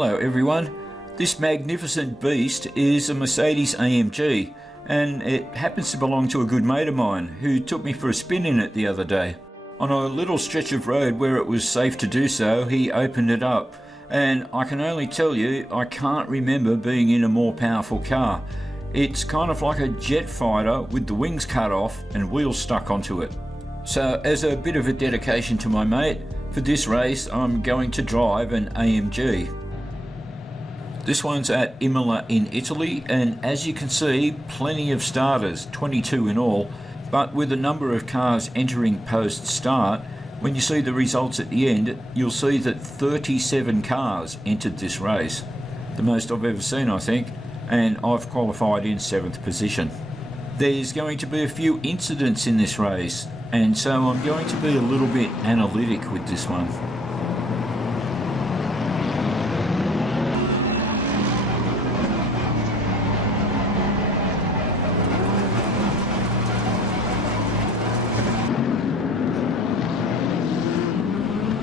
Hello everyone, this magnificent beast is a Mercedes AMG and it happens to belong to a good mate of mine who took me for a spin in it the other day. On a little stretch of road where it was safe to do so, he opened it up and I can only tell you I can't remember being in a more powerful car. It's kind of like a jet fighter with the wings cut off and wheels stuck onto it. So as a bit of a dedication to my mate, for this race I'm going to drive an AMG. This one's at Imola in Italy, and as you can see, plenty of starters, 22 in all, but with a number of cars entering post start. When you see the results at the end, you'll see that 37 cars entered this race, the most I've ever seen I think, and I've qualified in 7th position. There's going to be a few incidents in this race, and so I'm going to be a little bit analytic with this one.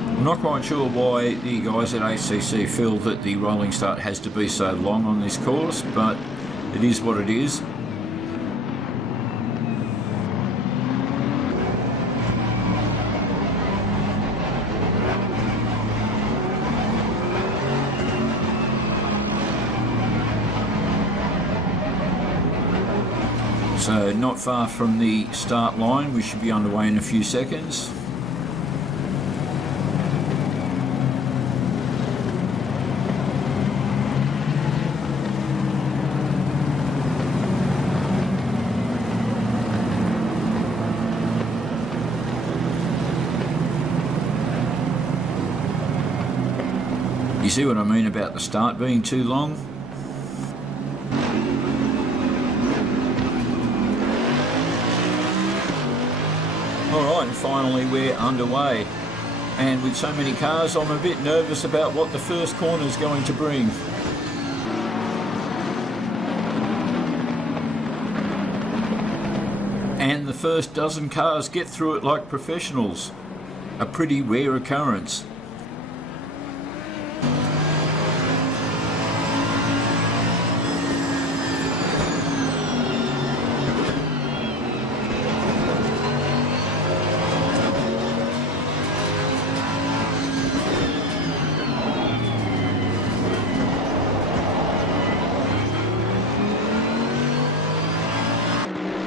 I'm not quite sure why the guys at ACC feel that the rolling start has to be so long on this course, but it is what it is. So not far from the start line, we should be underway in a few seconds. You see what I mean about the start being too long? Alright, and finally we're underway. And with so many cars, I'm a bit nervous about what the first corner is going to bring. And the first dozen cars get through it like professionals. A pretty rare occurrence.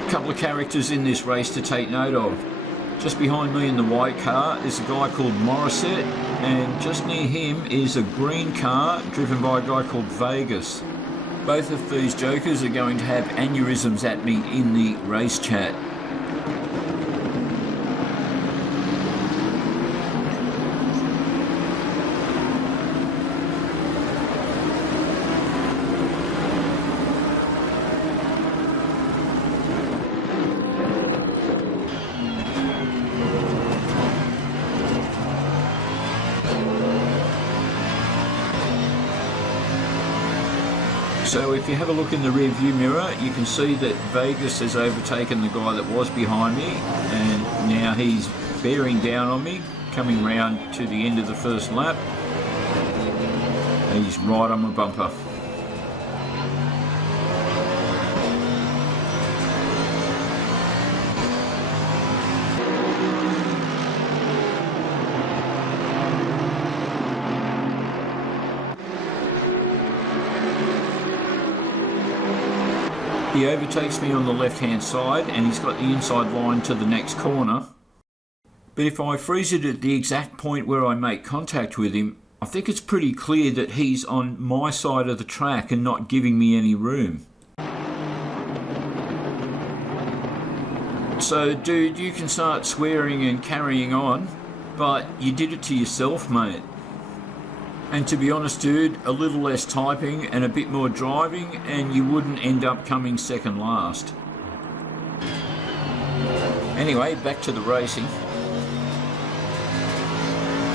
Couple of characters in this race to take note of. Just behind me in the white car is a guy called Morissette, and just near him is a green car driven by a guy called Vegas. Both of these jokers are going to have aneurysms at me in the race chat. So if you have a look in the rear view mirror, you can see that Vegas has overtaken the guy that was behind me, and now he's bearing down on me, coming round to the end of the first lap. He's right on my bumper. He overtakes me on the left hand side and he's got the inside line to the next corner. But if I freeze it at the exact point where I make contact with him, I think it's pretty clear that he's on my side of the track and not giving me any room. So dude, you can start swearing and carrying on, but you did it to yourself, mate. And to be honest dude, a little less typing and a bit more driving and you wouldn't end up coming second last. Anyway, back to the racing.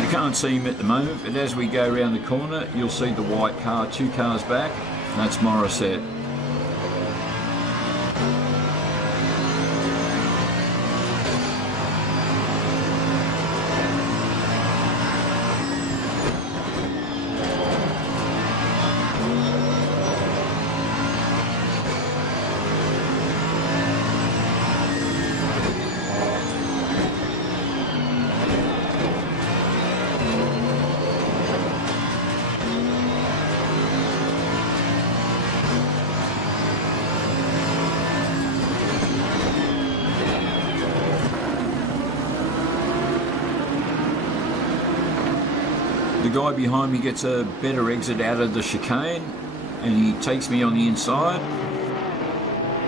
You can't see him at the moment, but as we go around the corner, you'll see the white car 2 cars back. That's Morissette. The guy behind me gets a better exit out of the chicane and he takes me on the inside.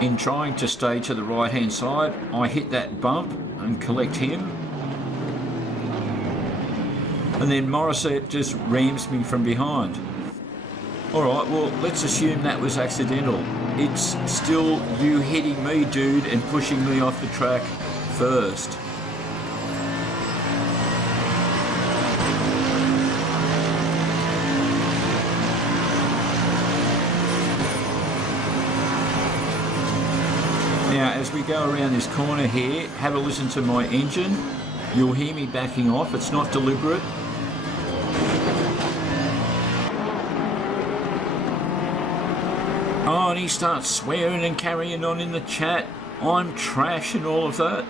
In trying to stay to the right hand side, I hit that bump and collect him. And then Morissette just rams me from behind. Alright, well, let's assume that was accidental. It's still you hitting me, dude, and pushing me off the track first. Now, as we go around this corner here, have a listen to my engine. You'll hear me backing off. It's not deliberate. Oh, and he starts swearing and carrying on in the chat. I'm trash and all of that.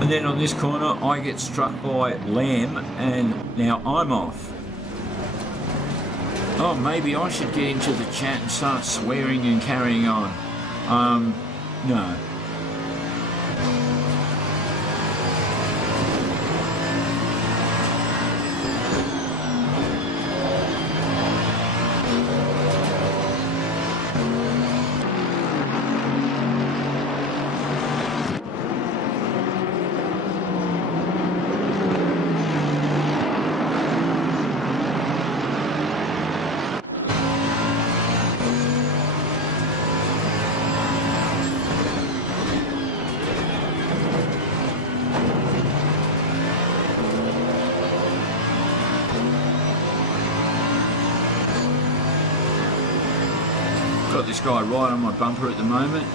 And then on this corner, I get struck by Lamb, and now I'm off. Oh, maybe I should get into the chat and start swearing and carrying on. No. Got this guy right on my bumper at the moment.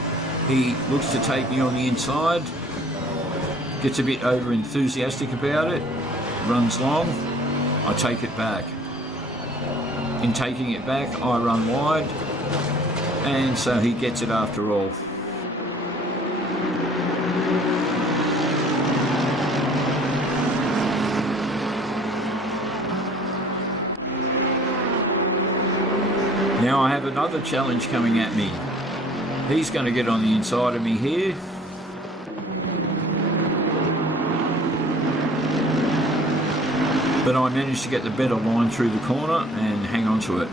He looks to take me on the inside, gets a bit over enthusiastic about it, runs long, I take it back. In taking it back, I run wide, and so he gets it after all. Now I have another challenge coming at me. He's going to get on the inside of me here. But I managed to get the better line through the corner and hang on to it.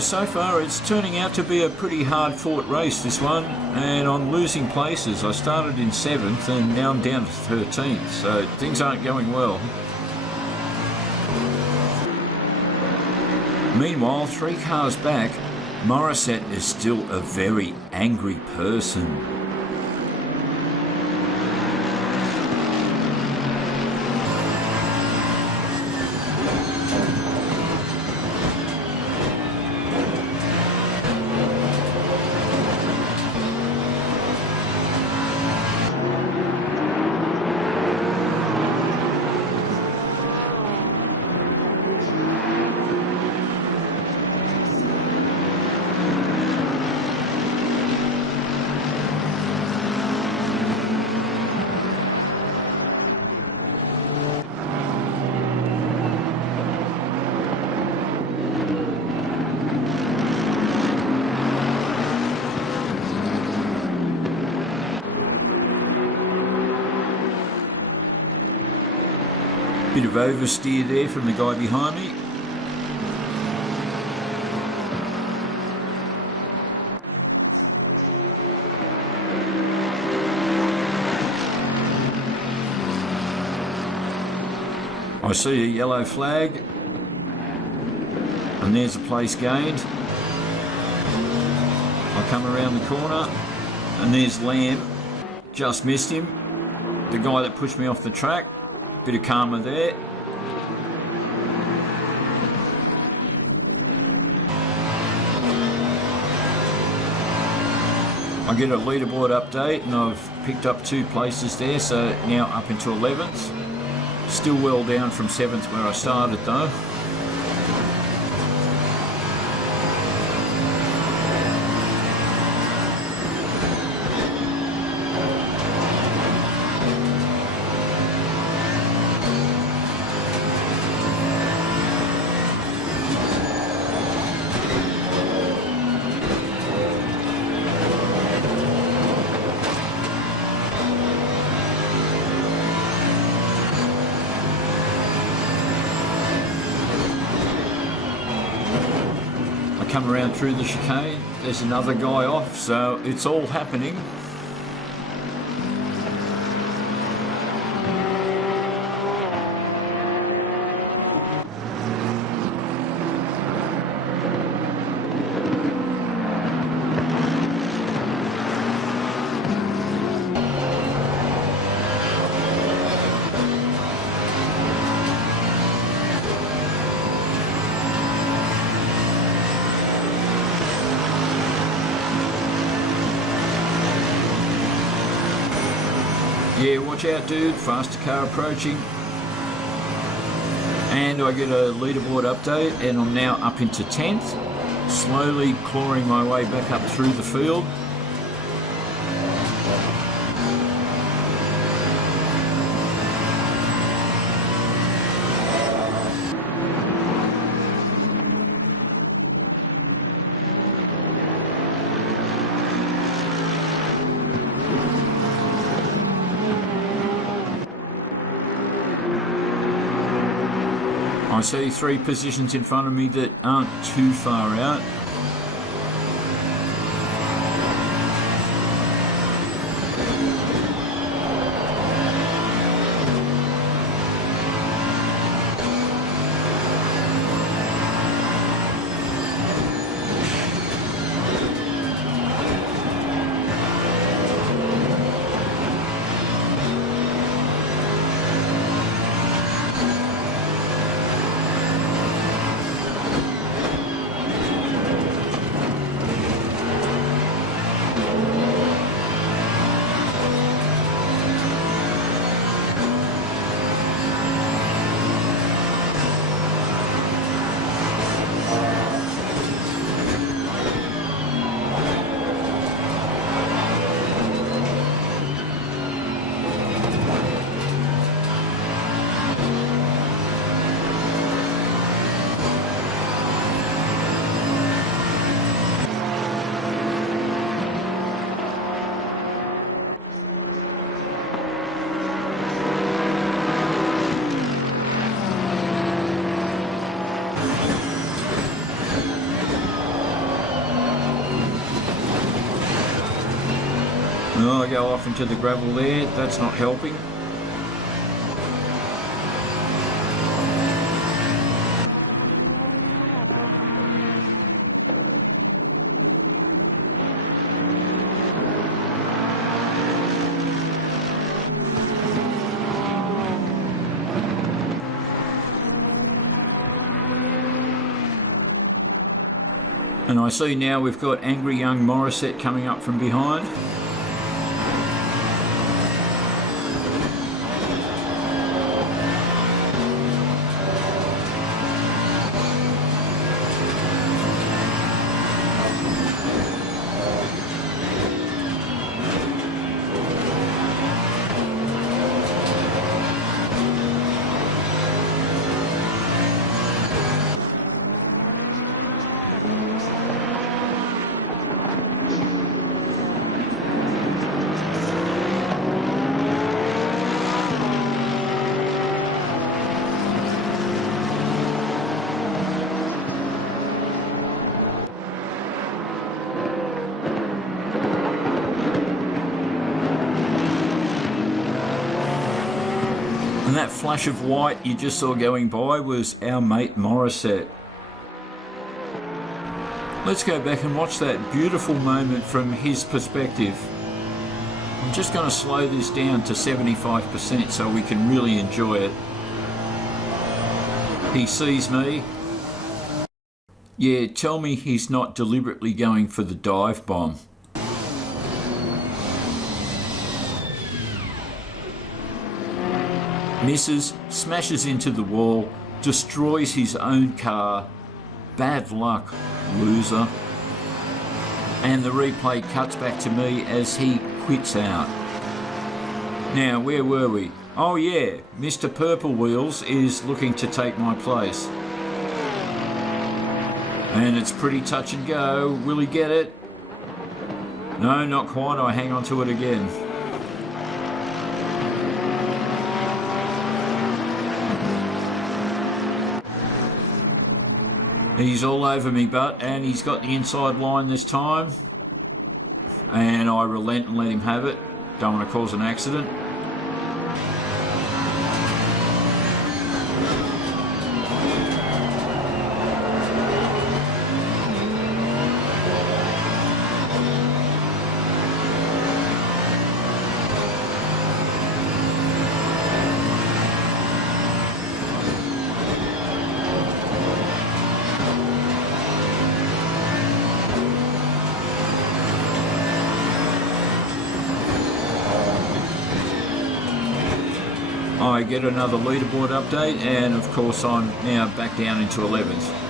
So far it's turning out to be a pretty hard fought race, this one, and I'm losing places. I started in 7th and now I'm down to 13th, so things aren't going well. Meanwhile, 3 cars back, Morissette is still a very angry person. Bit of oversteer there from the guy behind me. I see a yellow flag, and there's a place gained. I come around the corner, and there's Lamb. Just missed him. The guy that pushed me off the track. Bit of karma there. I get a leaderboard update and I've picked up 2 places there, so now up into 11th. Still well down from 7th where I started though. come around through the chicane. There's another guy off, so it's all happening. Yeah, watch out dude, faster car approaching. And I get a leaderboard update and I'm now up into 10th, slowly clawing my way back up through the field. I see 3 positions in front of me that aren't too far out. Oh, I go off into the gravel there, that's not helping. And I see now we've got angry young Morissette coming up from behind. And that flash of white you just saw going by was our mate Morissette. Let's go back and watch that beautiful moment from his perspective. I'm just going to slow this down to 75% so we can really enjoy it. He sees me. Yeah, tell me he's not deliberately going for the dive bomb. Misses, smashes into the wall, destroys his own car. Bad luck, loser. And the replay cuts back to me as he quits out. Now, where were we? Oh yeah, Mr. Purple Wheels is looking to take my place. And it's pretty touch and go. Will he get it? No, not quite. I hang on to it again. He's all over me butt, and he's got the inside line this time. And I relent and let him have it. Don't want to cause an accident. I get another leaderboard update, and of course I'm now back down into 11th.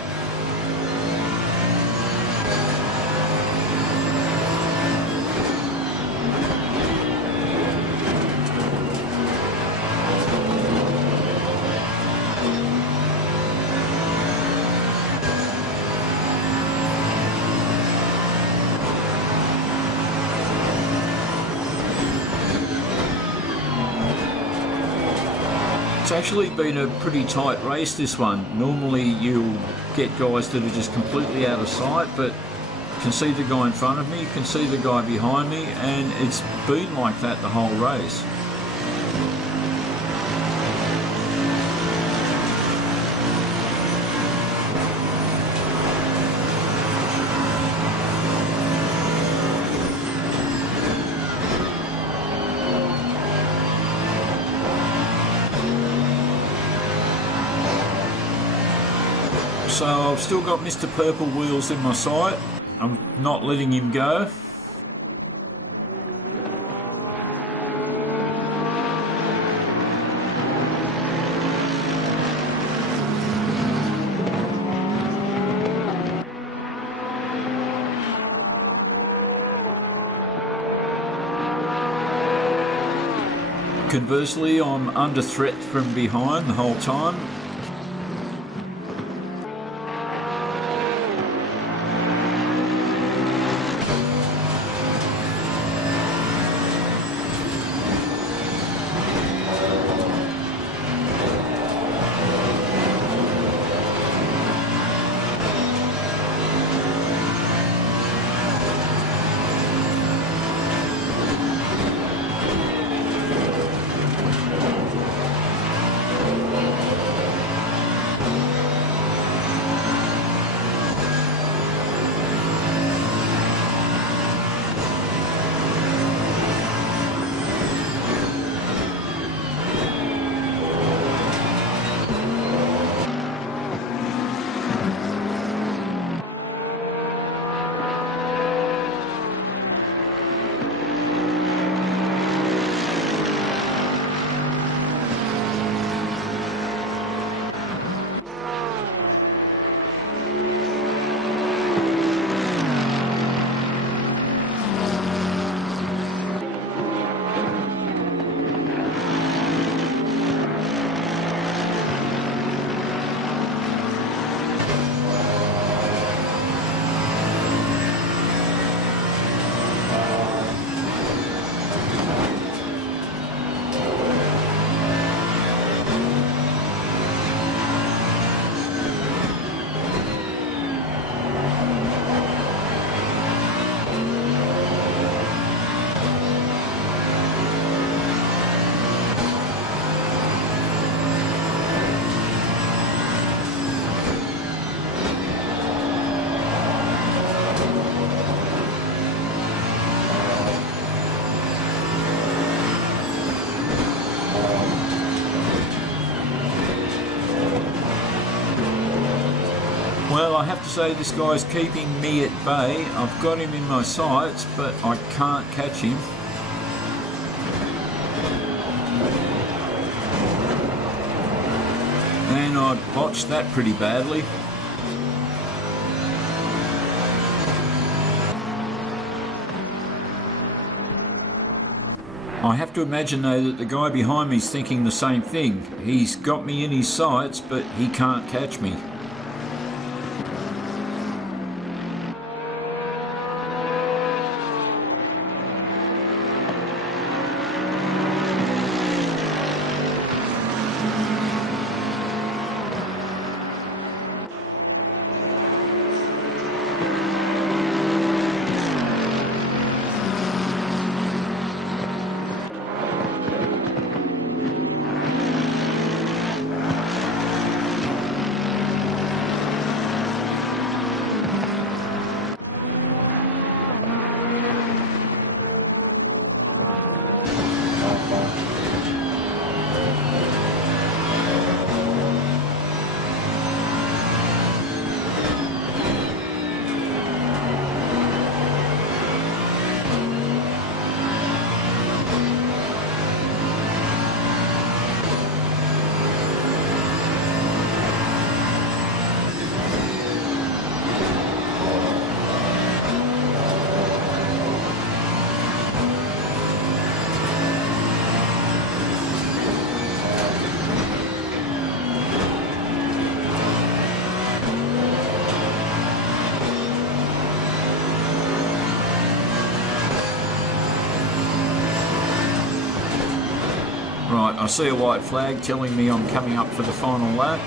It's actually been a pretty tight race, this one. Normally you'll get guys that are just completely out of sight, but you can see the guy in front of me, you can see the guy behind me, and it's been like that the whole race. So I've still got Mr. Purple Wheels in my sight. I'm not letting him go. Conversely, I'm under threat from behind the whole time. Well, I have to say this guy's keeping me at bay. I've got him in my sights, but I can't catch him. And I botched that pretty badly. I have to imagine though that the guy behind me is thinking the same thing. He's got me in his sights, but he can't catch me. I see a white flag telling me I'm coming up for the final lap.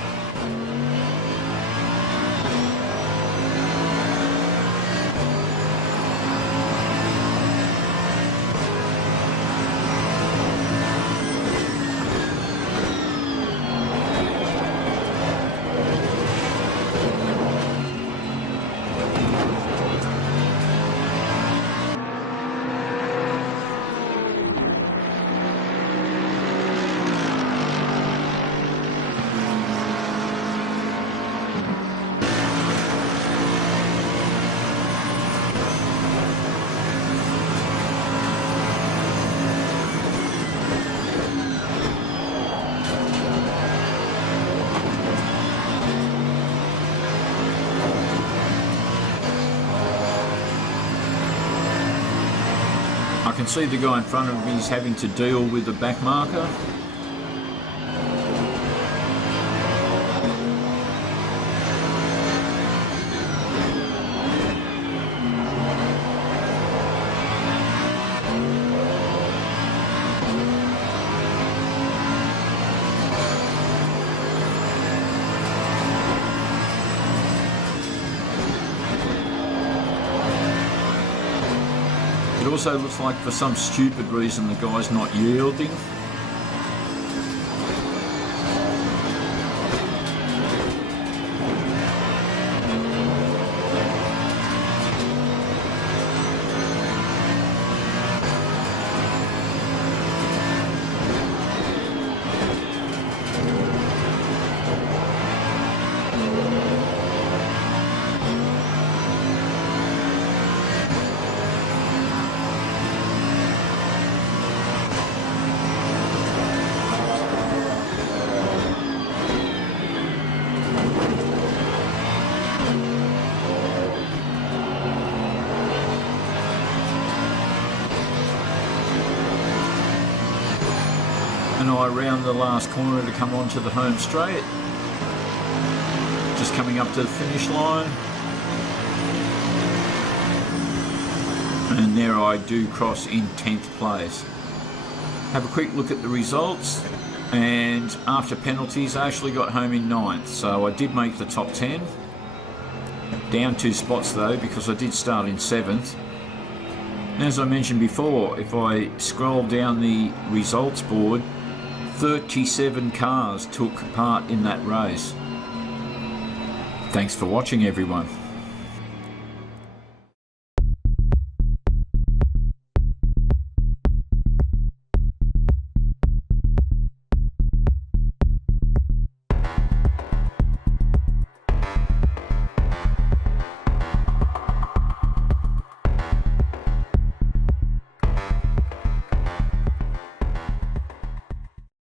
I can see the guy in front of me is having to deal with the back marker. It also looks like for some stupid reason the guy's not yielding. And I round the last corner to come onto the home straight. Just coming up to the finish line. And there I do cross in 10th place. Have a quick look at the results. And after penalties I actually got home in 9th. So I did make the top 10. Down 2 spots though because I did start in 7th. And as I mentioned before, if I scroll down the results board, 37 cars took part in that race. Thanks for watching everyone.